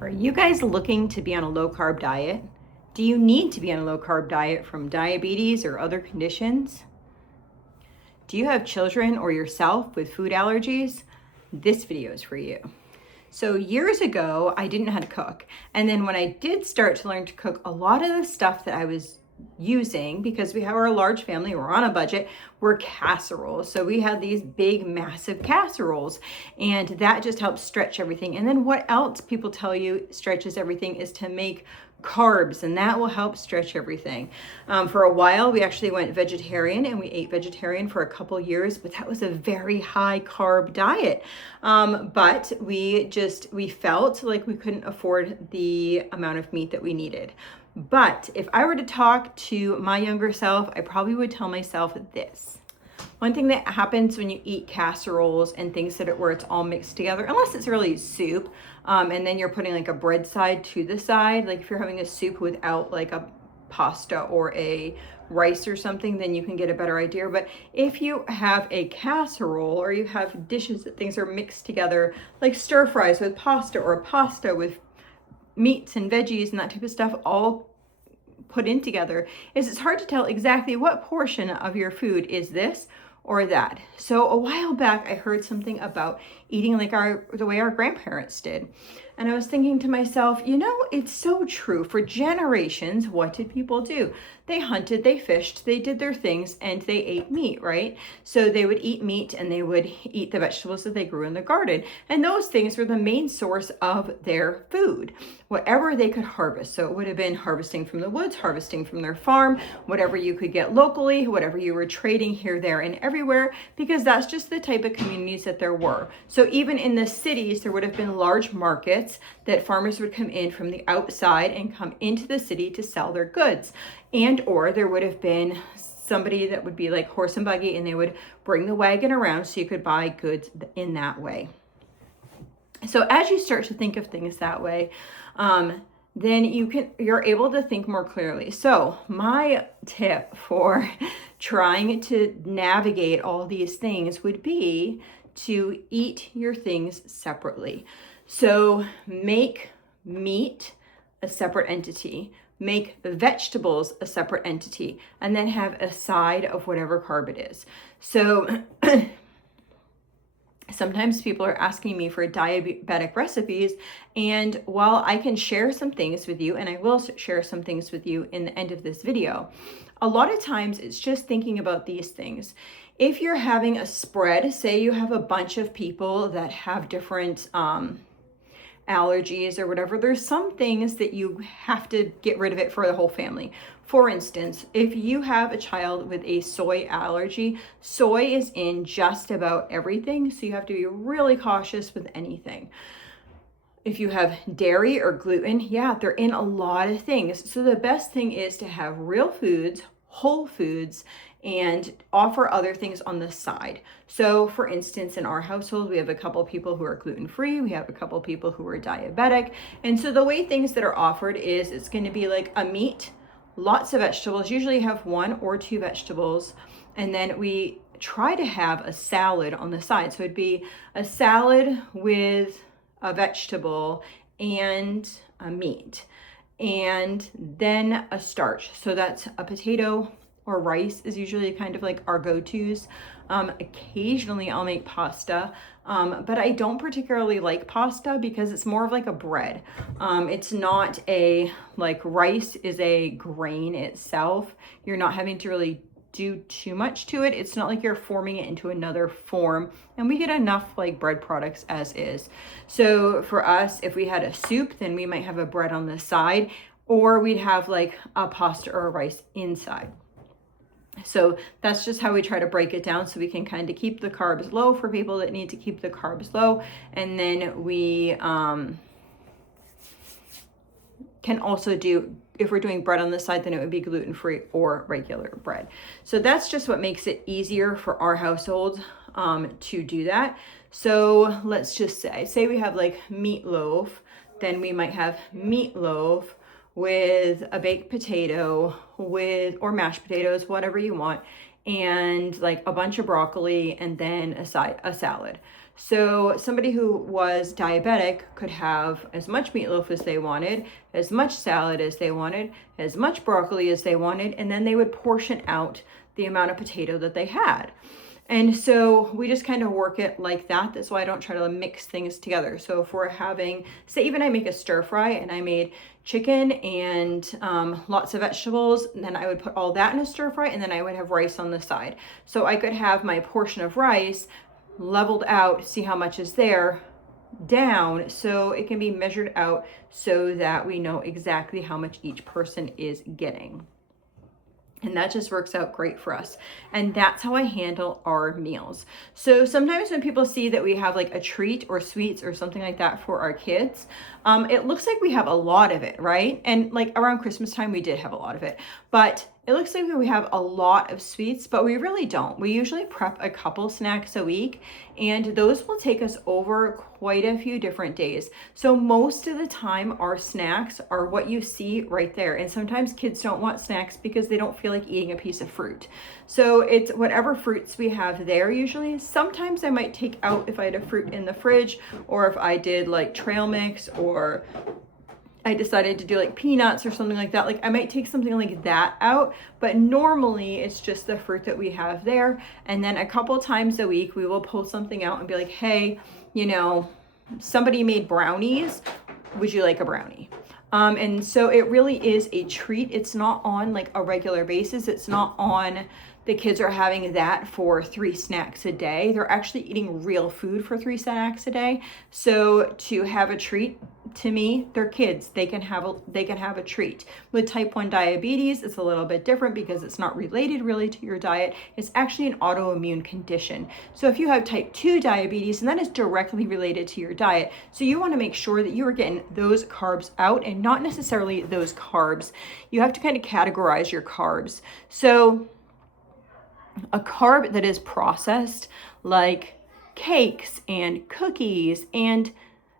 Are you guys looking to be on a low carb diet? Do you need to be on a low carb diet from diabetes or other conditions? Do you have children or yourself with food allergies? This video is for you. So years ago, I didn't know how to cook. And then when I did start to learn to cook, a lot of the stuff that I was using, because we have our large family, we're on a budget, were casseroles. So we had these big, massive casseroles, and that just helps stretch everything. And then what else people tell you stretches everything is to make carbs, and that will help stretch everything. For a while, we actually went vegetarian, and we ate vegetarian for a couple years, but that was a very high carb diet. But we felt like we couldn't afford the amount of meat that we needed. But if I were to talk to my younger self, I probably would tell myself this. One thing that happens when you eat casseroles and things where it's all mixed together, unless it's really soup, and then you're putting like a bread side to the side, like if you're having a soup without like a pasta or a rice or something, then you can get a better idea. But if you have a casserole or you have dishes that things are mixed together, like stir fries with pasta or a pasta with meats and veggies and that type of stuff all put in together, it's hard to tell exactly what portion of your food is this or that. So a while back, I heard something about eating like the way our grandparents did. And I was thinking to myself, it's so true. For generations, what did people do? They hunted, they fished, they did their things, and they ate meat, right? So they would eat meat and they would eat the vegetables that they grew in the garden. And those things were the main source of their food, whatever they could harvest. So it would have been harvesting from the woods, harvesting from their farm, whatever you could get locally, whatever you were trading here, there, and everywhere, because that's just the type of communities that there were. So even in the cities, there would have been large markets that farmers would come in from the outside and come into the city to sell their goods. And or there would have been somebody that would be like horse and buggy, and they would bring the wagon around so you could buy goods in that way. So as you start to think of things that way, then you're able to think more clearly. So my tip for trying to navigate all these things would be to eat your things separately. So make meat a separate entity, make vegetables a separate entity, and then have a side of whatever carb it is. So sometimes people are asking me for diabetic recipes, and while I can share some things with you, and I will share some things with you in the end of this video, a lot of times it's just thinking about these things. If you're having a spread, say you have a bunch of people that have different allergies or whatever, there's some things that you have to get rid of it for the whole family. For instance, if you have a child with a soy allergy, soy is in just about everything, so you have to be really cautious with anything. If you have dairy or gluten, yeah, they're in a lot of things. So the best thing is to have real foods, whole foods, and offer other things on the side. So for instance, in our household, we have a couple people who are gluten-free, we have a couple people who are diabetic. And so the way things that are offered is it's going to be like a meat, lots of vegetables, usually have 1 or 2 vegetables. And then we try to have a salad on the side. So it'd be a salad with a vegetable and a meat, and then a starch. So that's a potato or rice is usually kind of like our go-tos. Occasionally I'll make pasta, but I don't particularly like pasta because it's more of like a bread. It's not like rice is a grain itself. You're not having to really do too much to it. It's not like you're forming it into another form, and we get enough like bread products as is. So for us, if we had a soup, then we might have a bread on the side, or we'd have like a pasta or a rice inside. So that's just how we try to break it down, so we can kind of keep the carbs low for people that need to keep the carbs low. And then we can also do, if we're doing bread on the side, then it would be gluten-free or regular bread. So that's just what makes it easier for our household to do that. So let's just say we have like meatloaf, then we might have meatloaf with a baked potato or mashed potatoes, whatever you want, and like a bunch of broccoli, and then a salad. So somebody who was diabetic could have as much meatloaf as they wanted, as much salad as they wanted, as much broccoli as they wanted, and then they would portion out the amount of potato that they had. And so we just kind of work it like that. That's why I don't try to mix things together. So if we're having, say even I make a stir fry and I made chicken and lots of vegetables, and then I would put all that in a stir fry, and then I would have rice on the side. So I could have my portion of rice leveled out, see how much is there, down, so it can be measured out so that we know exactly how much each person is getting. And that just works out great for us. And that's how I handle our meals. So sometimes when people see that we have like a treat or sweets or something like that for our kids, it looks like we have a lot of it, right? And like around Christmas time, we did have a lot of it, but it looks like we have a lot of sweets, but we really don't. We usually prep a couple snacks a week, and those will take us over quite a few different days. So most of the time, our snacks are what you see right there. And sometimes kids don't want snacks because they don't feel like eating a piece of fruit. So it's whatever fruits we have there usually. Sometimes I might take out if I had a fruit in the fridge, or if I did like trail mix, or I decided to do like peanuts or something like that. Like I might take something like that out, but normally it's just the fruit that we have there. And then a couple times a week, we will pull something out and be like, hey, you know, somebody made brownies. Would you like a brownie? And so it really is a treat. It's not on like a regular basis. It's not on the kids are having that for 3 snacks a day. They're actually eating real food for 3 snacks a day. So to have a treat, to me, they're kids. They can have a treat. With type 1 diabetes, it's a little bit different because it's not related really to your diet. It's actually an autoimmune condition. So if you have type 2 diabetes, and that is directly related to your diet. So you want to make sure that you are getting those carbs out, and not necessarily those carbs. You have to kind of categorize your carbs. So a carb that is processed, like cakes and cookies, and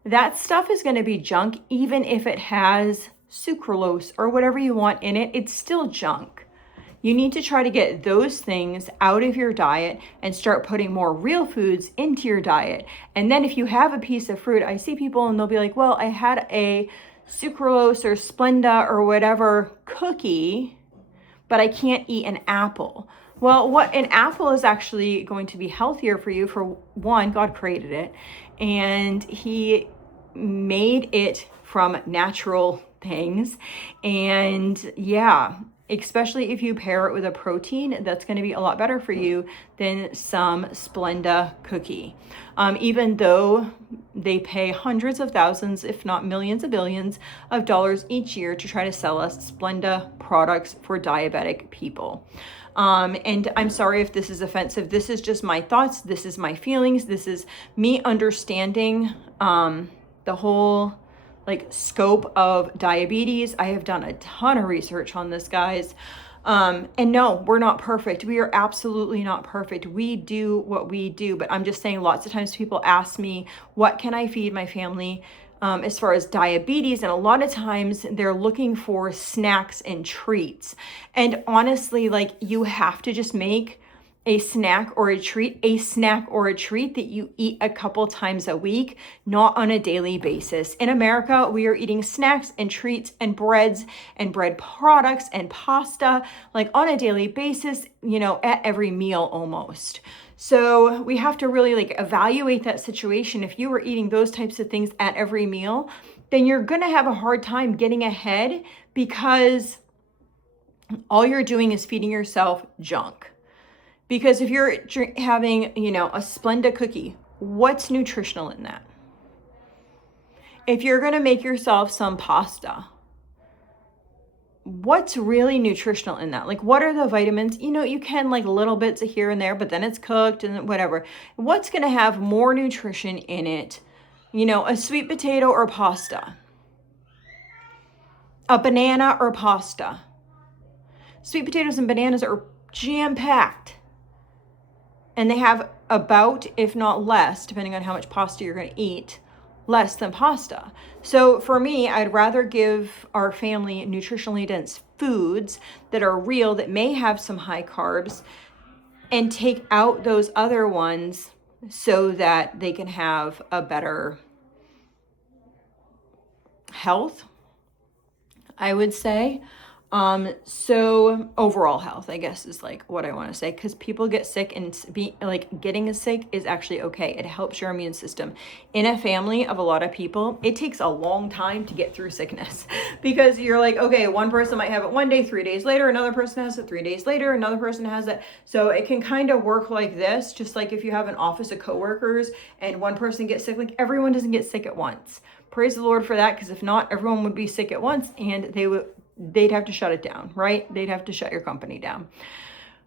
that stuff is going to be junk. Even if it has sucralose or whatever you want in it, it's still junk. You need to try to get those things out of your diet and start putting more real foods into your diet. And then if you have a piece of fruit, I see people and they'll be like, well, I had a sucralose or Splenda or whatever cookie, but I can't eat an apple. Well, what an apple is actually going to be healthier for you. For one, God created it, and He made it from natural things. And yeah, especially if you pair it with a protein, that's going to be a lot better for you than some Splenda cookie. Even though they pay hundreds of thousands, if not millions of billions of dollars each year to try to sell us Splenda products for diabetic people. And I'm sorry if this is offensive. This is just my thoughts. This is my feelings. This is me understanding the whole like scope of diabetes. I have done a ton of research on this, guys. And no, we're not perfect. We are absolutely not perfect. We do what we do, but I'm just saying lots of times people ask me, what can I feed my family as far as diabetes? And a lot of times they're looking for snacks and treats. And honestly, like you have to just make a snack or a treat that you eat a couple times a week, not on a daily basis. In America, we are eating snacks and treats and breads and bread products and pasta like on a daily basis, you know, at every meal almost. So we have to really like evaluate that situation. If you were eating those types of things at every meal, then you're going to have a hard time getting ahead because all you're doing is feeding yourself junk. Because if you're having, you know, a Splenda cookie, what's nutritional in that? If you're going to make yourself some pasta, what's really nutritional in that? Like, what are the vitamins? You know, you can like little bits of here and there, but then it's cooked and whatever. What's going to have more nutrition in it? You know, a sweet potato or pasta? A banana or pasta? Sweet potatoes and bananas are jam-packed. And they have about, if not less, depending on how much pasta you're going to eat, less than pasta. So for me, I'd rather give our family nutritionally dense foods that are real, that may have some high carbs, and take out those other ones so that they can have a better health, I would say. So overall health, I guess, is like what I want to say, because people get sick, and getting sick is actually okay. It helps your immune system. In a family of a lot of people, it takes a long time to get through sickness because you're like, okay, one person might have it one day, 3 days later, another person has it 3 days later, another person has it. So it can kind of work like this, just like if you have an office of coworkers and one person gets sick, like everyone doesn't get sick at once. Praise the Lord for that, because if not, everyone would be sick at once and they'd have to shut it down, right? They'd have to shut your company down.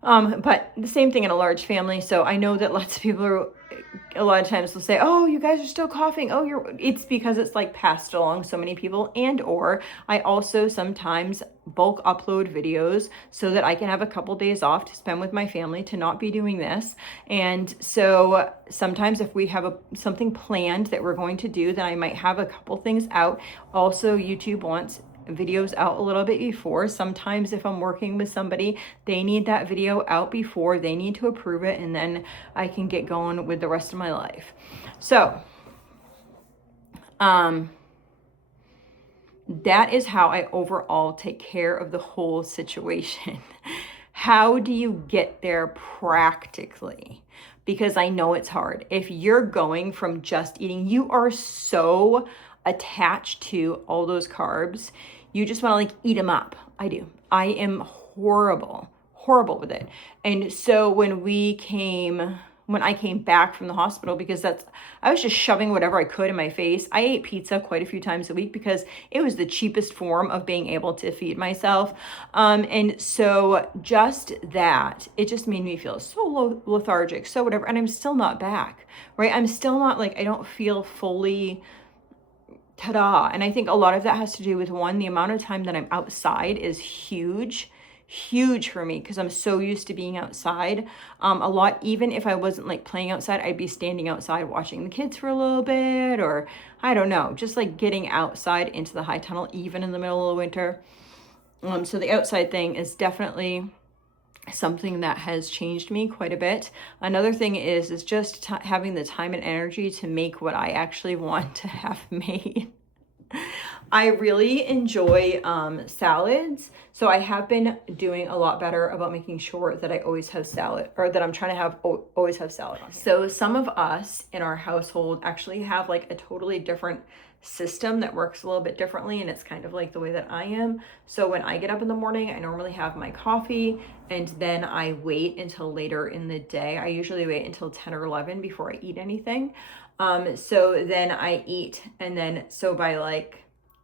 But the same thing in a large family. So I know that lots of people a lot of times will say, oh, you guys are still coughing. Oh, it's because it's like passed along so many people. And or I also sometimes bulk upload videos so that I can have a couple days off to spend with my family, to not be doing this. And so sometimes if we have something planned that we're going to do, then I might have a couple things out. Also, YouTube wants videos out a little bit before. Sometimes if I'm working with somebody, they need that video out before, they need to approve it, and then I can get going with the rest of my life. So that is how I overall take care of the whole situation. How do you get there practically? Because I know it's hard. If you're going from just eating, you are so attached to all those carbs, you just want to like eat them up. I do. I am horrible with it. And so when I came back from the hospital, because I was just shoving whatever I could in my face. I ate pizza quite a few times a week because it was the cheapest form of being able to feed myself. And so just that, it just made me feel so lethargic, so whatever. And I'm still not back, right? I'm still not like, I don't feel fully ta-da. And I think a lot of that has to do with, one, the amount of time that I'm outside is huge for me, because I'm so used to being outside a lot. Even if I wasn't like playing outside, I'd be standing outside watching the kids for a little bit, or I don't know, just like getting outside into the high tunnel, even in the middle of winter. So the outside thing is definitely something that has changed me quite a bit. Another thing is just having the time and energy to make what I actually want to have made. I really enjoy salads, so I have been doing a lot better about making sure that I always have salad, or that I'm trying to have always have salad on here. So some of us in our household actually have like a totally different system that works a little bit differently, and it's kind of like the way that I am. So when I get up in the morning, I normally have my coffee, and then I wait until later in the day. I usually wait until 10 or 11 before I eat anything. So then I eat, and then so by like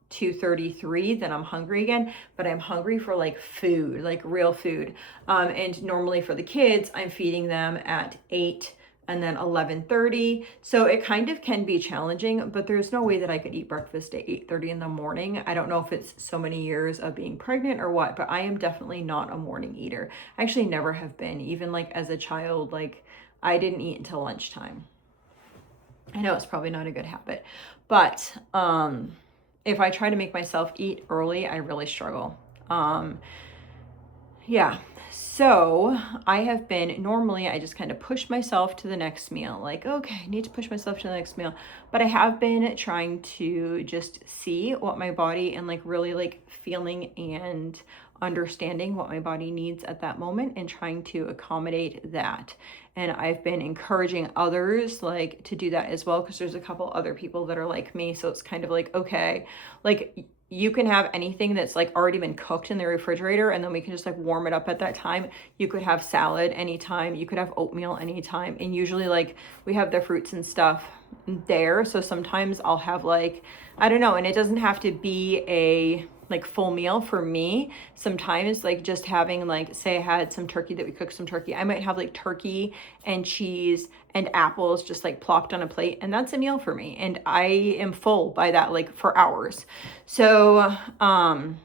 2:33, then I'm hungry again, but I'm hungry for like food, like real food. And normally for the kids, I'm feeding them at 8 and then 11:30. So it kind of can be challenging, but there's no way that I could eat breakfast at 8:30 in the morning. I don't know if it's so many years of being pregnant or what, but I am definitely not a morning eater. I actually never have been. Even like as a child, like I didn't eat until lunchtime. I know it's probably not a good habit, but if I try to make myself eat early, I really struggle. Yeah. So I have been, normally I just kind of push myself to the next meal. Like, okay, I need to push myself to the next meal. But I have been trying to just see what my body, and like really like feeling and understanding what my body needs at that moment, and trying to accommodate that. And I've been encouraging others like to do that as well, because there's a couple other people that are like me. So it's kind of like, okay, like you can have anything that's like already been cooked in the refrigerator, and then we can just like warm it up at that time. You could have salad anytime, you could have oatmeal anytime, and usually like we have the fruits and stuff there. So sometimes I'll have like, I don't know, and it doesn't have to be a like full meal for me. Sometimes like just having like, say I had some turkey, that we cooked some turkey, I might have like turkey and cheese and apples just like plopped on a plate, and that's a meal for me, and I am full by that like for hours. So and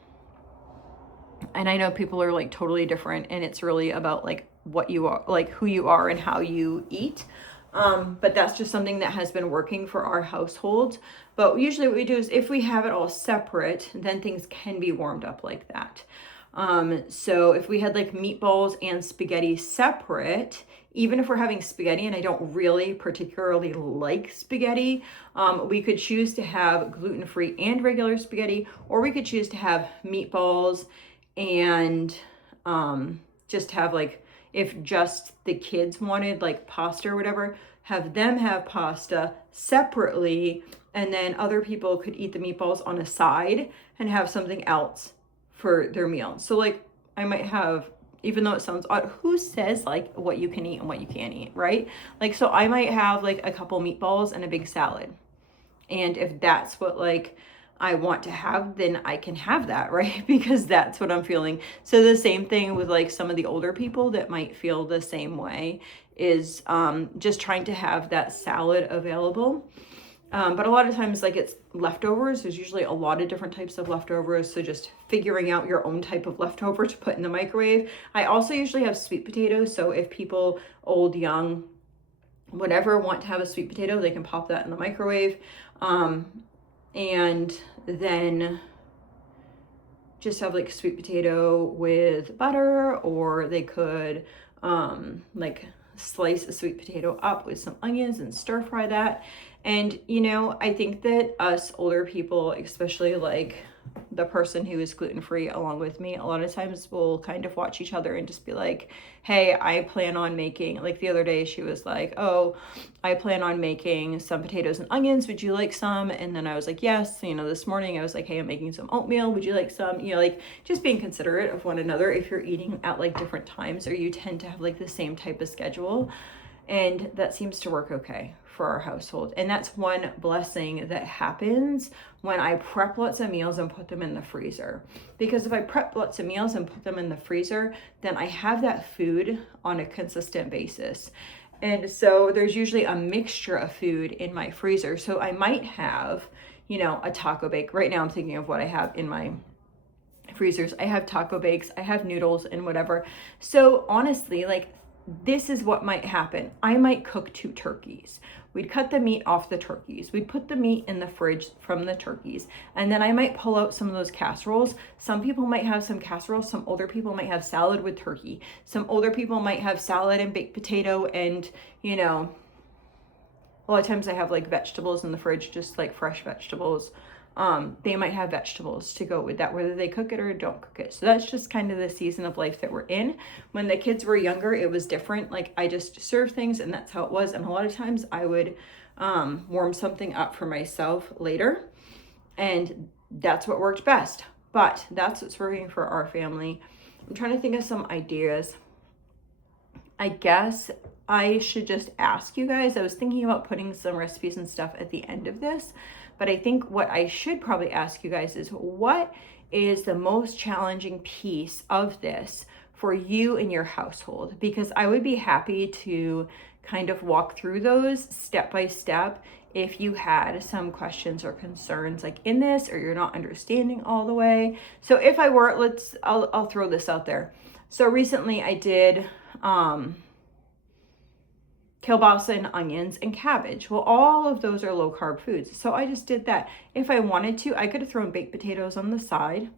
I know people are like totally different, and it's really about like what you are, like who you are and how you eat. But that's just something that has been working for our household. But usually what we do is, if we have it all separate, then things can be warmed up like that. So if we had like meatballs and spaghetti separate, even if we're having spaghetti and I don't really particularly like spaghetti, we could choose to have gluten-free and regular spaghetti, or we could choose to have meatballs and just have like, if just the kids wanted like pasta or whatever, have them have pasta separately, and then other people could eat the meatballs on a side and have something else for their meal. So like I might have, even though it sounds odd, who says like what you can eat and what you can't eat, right? Like, so I might have like a couple meatballs and a big salad. And if that's what like I want to have, then I can have that, right? Because that's what I'm feeling. So the same thing with like some of the older people that might feel the same way is just trying to have that salad available. But a lot of times, like, it's leftovers. There's usually a lot of different types of leftovers. So just figuring out your own type of leftover to put in the microwave. I also usually have sweet potatoes. So if people, old, young, whatever, want to have a sweet potato, they can pop that in the microwave. And then just have like sweet potato with butter, or they could like slice a sweet potato up with some onions and stir fry that. And, you know, I think that us older people, especially like the person who is gluten-free along with me, a lot of times we'll kind of watch each other and just be like, hey, I plan on making, like the other day she was like, oh, I plan on making some potatoes and onions. Would you like some? And then I was like, yes. You know, this morning I was like, hey, I'm making some oatmeal. Would you like some? You know, like just being considerate of one another if you're eating at like different times, or you tend to have like the same type of schedule. And that seems to work okay for our household. And that's one blessing that happens when I prep lots of meals and put them in the freezer. Because if I prep lots of meals and put them in the freezer, then I have that food on a consistent basis. And so there's usually a mixture of food in my freezer. So I might have, you know, a taco bake. Right now I'm thinking of what I have in my freezers. I have taco bakes, I have noodles and whatever. So honestly, like, this is what might happen. I might cook 2 turkeys. We'd cut the meat off the turkeys. We'd put the meat in the fridge from the turkeys. And then I might pull out some of those casseroles. Some people might have some casseroles. Some older people might have salad with turkey. Some older people might have salad and baked potato and, you know, a lot of times I have like vegetables in the fridge, just like fresh vegetables. They might have vegetables to go with that, whether they cook it or don't cook it. So that's just kind of the season of life that we're in. When the kids were younger, it was different. Like I just served things and that's how it was. And a lot of times I would warm something up for myself later, and that's what worked best. But that's what's working for our family. I'm trying to think of some ideas. I guess I should just ask you guys. I was thinking about putting some recipes and stuff at the end of this, but I think what I should probably ask you guys is, what is the most challenging piece of this for you in your household? Because I would be happy to kind of walk through those step by step if you had some questions or concerns like in this, or you're not understanding all the way. So if I were, I'll throw this out there. So recently I did kielbasa and onions and cabbage. Well, all of those are low carb foods. So I just did that. If I wanted to, I could have thrown baked potatoes on the side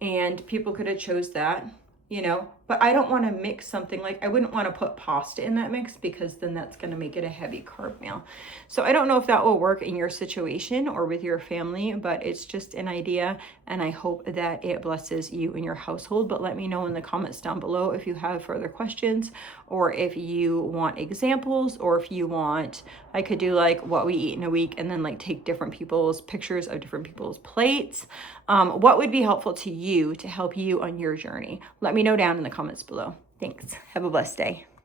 and people could have chose that, you know, but I don't want to mix something like, I wouldn't want to put pasta in that mix, because then that's going to make it a heavy carb meal. So I don't know if that will work in your situation or with your family, but it's just an idea, and I hope that it blesses you and your household. But let me know in the comments down below if you have further questions, or if you want examples, or if you want, I could do like what we eat in a week and then like take different people's pictures of different people's plates. What would be helpful to you to help you on your journey? Let me know down in the comments below. Thanks. Have a blessed day.